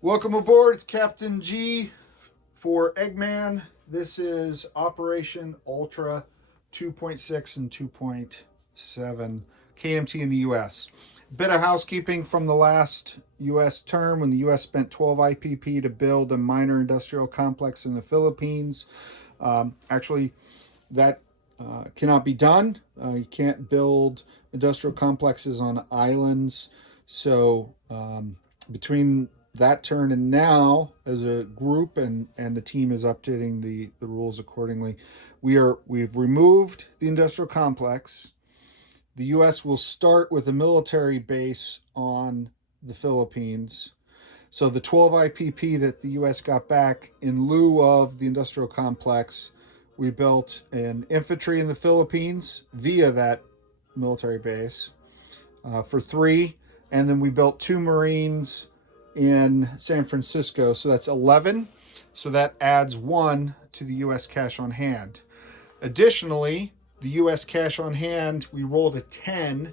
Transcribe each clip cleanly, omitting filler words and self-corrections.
Welcome aboard. It's Captain G for Eggman. This is Operation Ultra 2.6 and 2.7 KMT in the U.S. Bit of housekeeping from the last U.S. term when the U.S. spent 12 IPP to build a minor industrial complex in the Philippines. Actually, that cannot be done. You can't build industrial complexes on islands. So between that turn and now, as a group, and the team is updating the rules accordingly, we've removed the industrial complex. The U.S. will start with a military base on the Philippines. So the 12 IPP that the U.S. got back, in lieu of the industrial complex, we built an infantry in the Philippines via that military base for 3, and then we built 2 Marines in San Francisco, so that's 11. So that adds 1 to the U.S. cash on hand. Additionally, the U.S. cash on hand, we rolled a 10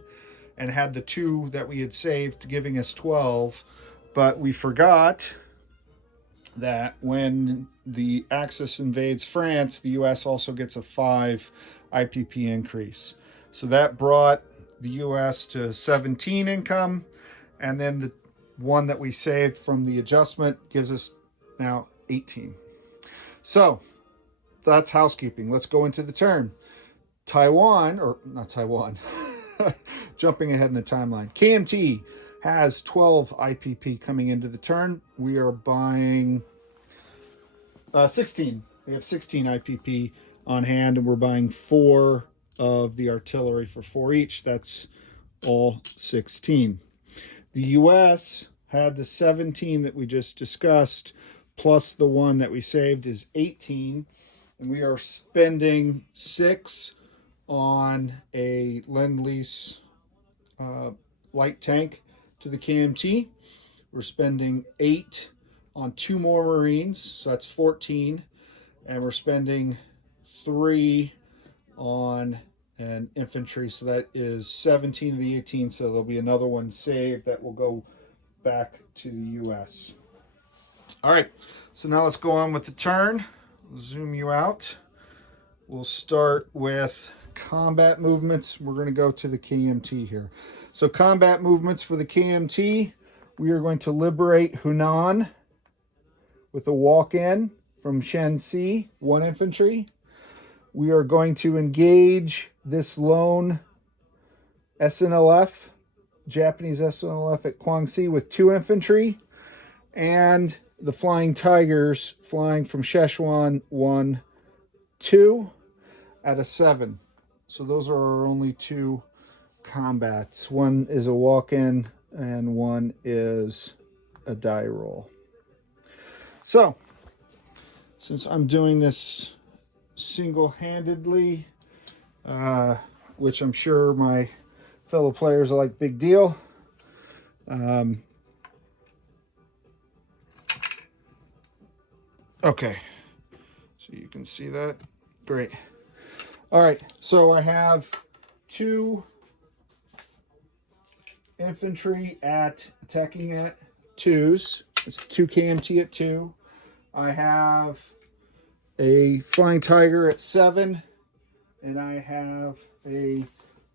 and had the 2 that we had saved, giving us 12. But we forgot that when the Axis invades France, the U.S. also gets a 5 IPP increase. So that brought the U.S. to 17 income, and then the 1 that we saved from the adjustment gives us now 18. So that's housekeeping. Let's go into the turn. Taiwan, or not Taiwan, jumping ahead in the timeline. KMT has 12 IPP coming into the turn. We are buying 16. We have 16 IPP on hand, and we're buying 4 of the artillery for 4 each. That's all 16. The U.S. had the 17 that we just discussed, plus the 1 that we saved is 18. And we are spending 6 on a Lend-Lease light tank to the KMT. We're spending 8 on 2 more Marines, so that's 14. And we're spending 3 on an infantry, so that is 17 of the 18. So there'll be another 1 saved that will go back to the U.S. All right, so now let's go on with the turn. I'll zoom you out. We'll start with combat movements. We're going to go to the KMT here. So combat movements for the KMT, we are going to liberate Hunan with a walk-in from Shanxi, 1 infantry. We are going to engage this lone SNLF, Japanese SNLF at Guangxi, with 2 infantry, and the Flying Tigers flying from Szechuan 1, 2 at a 7. So those are our only 2 combats. 1 is a walk-in and 1 is a die roll. So since I'm doing this single-handedly, which I'm sure my fellow players are like, big deal. Okay, so you can see that. Great. All right, so I have 2 infantry attacking at 2s. It's 2 KMT at 2. I have a Flying Tiger at 7, and I have a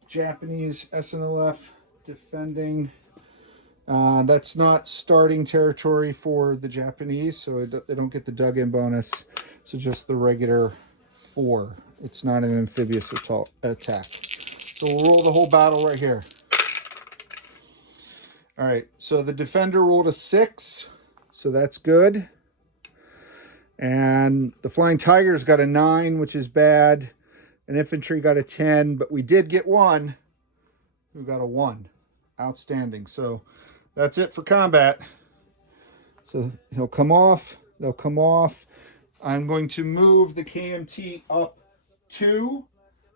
Japanese SNLF defending. That's not starting territory for the Japanese, so they don't get the dug-in bonus. So just the regular 4. It's not an amphibious attack. So we'll roll the whole battle right here. All right, so the defender rolled a 6, so that's good. And the Flying Tigers got a 9, which is bad. And infantry got a 10, but we did get 1 who got a 1. Outstanding. So that's it for combat. So he'll come off. They'll come off. I'm going to move the KMT up 2.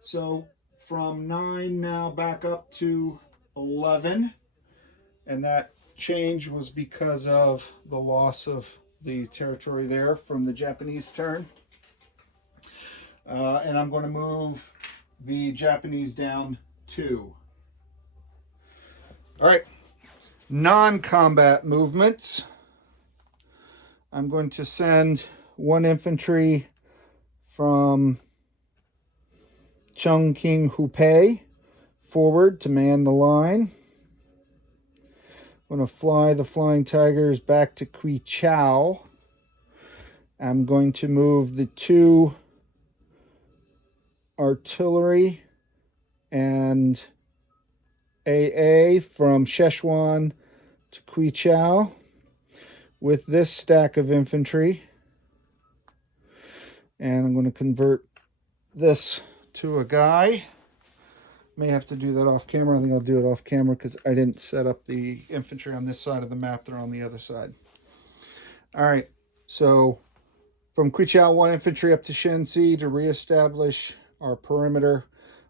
So from 9 now back up to 11. And that change was because of the loss of the territory there from the Japanese turn. And I'm going to move the Japanese down 2. All right, non-combat movements. I'm going to send 1 infantry from Chongqing Hupei forward to man the line. I'm going to fly the Flying Tigers back to Quichao. I'm going to move the 2 artillery and AA from Szechuan to Quichao with this stack of infantry. And I'm going to convert this to a guy. May have to do that off camera. I think I'll do it off camera because I didn't set up the infantry on this side of the map. They're on the other side. All right. So from Quichao, 1 infantry up to Shenxi to reestablish our perimeter.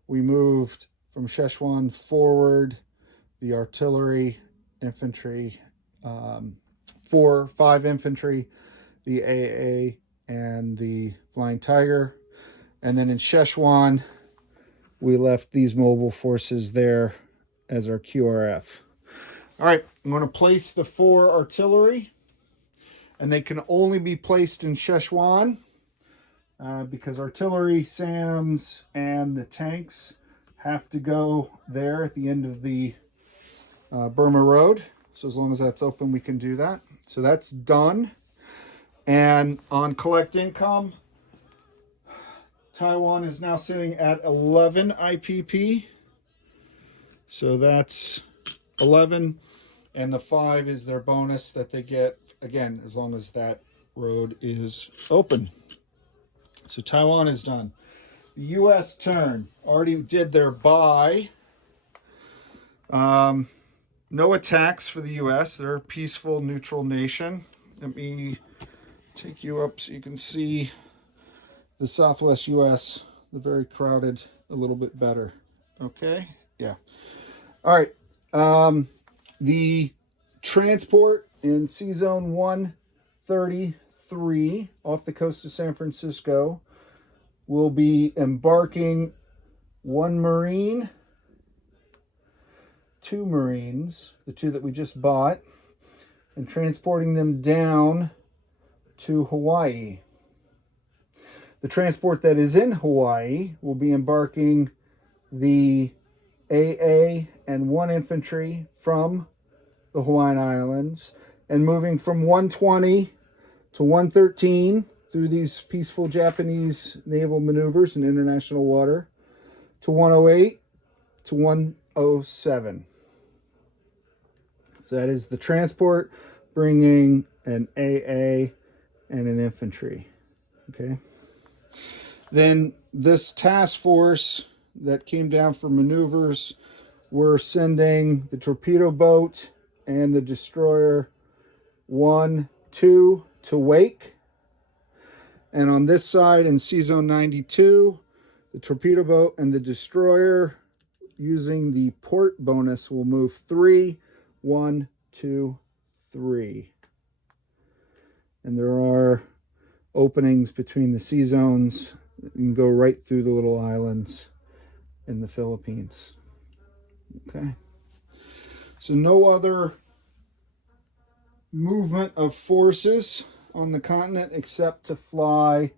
We moved from Szechuan forward the artillery, infantry, 5 infantry, the AA, and the Flying Tiger. And then in Szechuan, we left these mobile forces there as our QRF. All right, I'm going to place the 4 artillery, and they can only be placed in Szechuan because artillery, SAMs, and the tanks have to go there at the end of the Burma Road. So as long as that's open, we can do that. So that's done. And on collect income, Taiwan is now sitting at 11 IPP. So that's 11. And the 5 is their bonus that they get, again, as long as that road is open. So Taiwan is done. The U.S. turn. Already did their buy. No attacks for the U.S. They're a peaceful, neutral nation. Let me take you up so you can see the Southwest U.S., the very crowded, a little bit better. Okay? Yeah. All right. The transport in C-Zone 133 off the coast of San Francisco will be embarking 1 Marine, 2 Marines, the 2 that we just bought, and transporting them down to Hawaii. The transport that is in Hawaii will be embarking the AA and 1 infantry from the Hawaiian Islands and moving from 120 to 113 through these peaceful Japanese naval maneuvers in international water to 108 to 107. So that is the transport bringing an AA and an infantry. Okay. Then this task force that came down for maneuvers, we're sending the torpedo boat and the destroyer 1, 2 to Wake. And on this side in C-Zone 92, the torpedo boat and the destroyer using the port bonus will move 3, 1, 2, 3. And there are openings between the sea zones. You can go right through the little islands in the Philippines. Okay. So no other movement of forces on the continent except to fly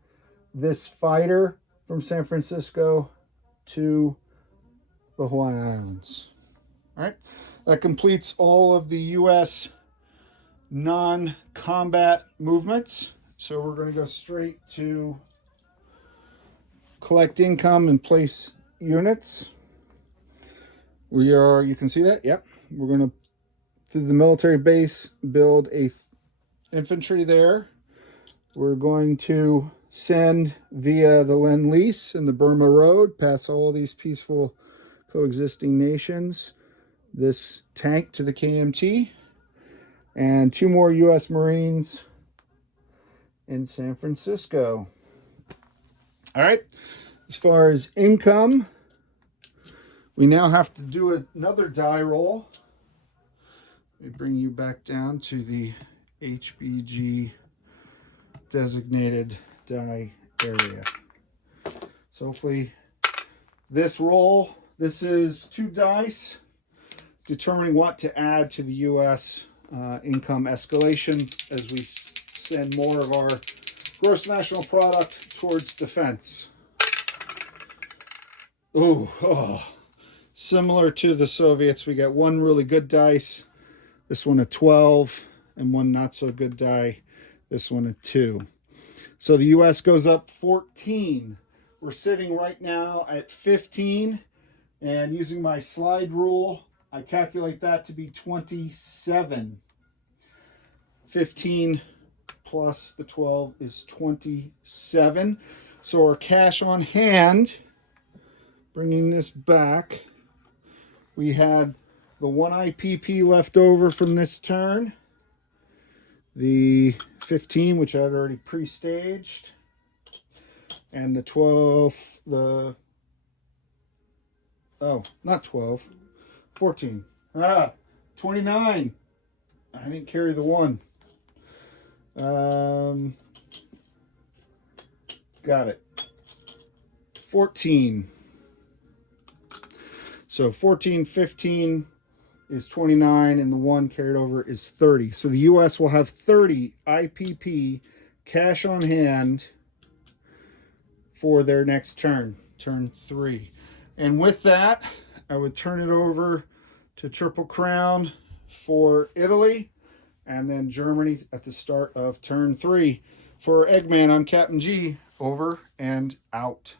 this fighter from San Francisco to the Hawaiian Islands. All right. That completes all of the U.S. non-combat movements. So we're going to go straight to collect income and place units. You can see that? Yep. We're going to, through the military base, build a infantry there. We're going to send via the Lend-Lease and the Burma Road, past all these peaceful coexisting nations, this tank to the KMT, and 2 more U.S. Marines in San Francisco. All right. As far as income, we now have to do another die roll. Let me bring you back down to the HBG designated die area. So hopefully this roll, this is 2 dice determining what to add to the U.S. income escalation as we send more of our gross national product towards defense. Ooh, oh. Similar to the Soviets, we got one really good dice, this one a 12, and one not so good die, this one a 2. So the US goes up 14. We're sitting right now at 15, and using my slide rule, I calculate that to be 27. 15 plus the 12 is 27. So our cash on hand, bringing this back, we had the 1 IPP left over from this turn, the 15, which I had already pre-staged, and the 12, not 12, 14. 29. I didn't carry the 1. Got it. 14. So 14, 15 is 29, and the 1 carried over is 30. So the US will have 30 IPP cash on hand for their next turn, turn 3. And with that, I would turn it over to Triple Crown for Italy, and then Germany at the start of turn 3. For Eggman, I'm Captain G. Over and out.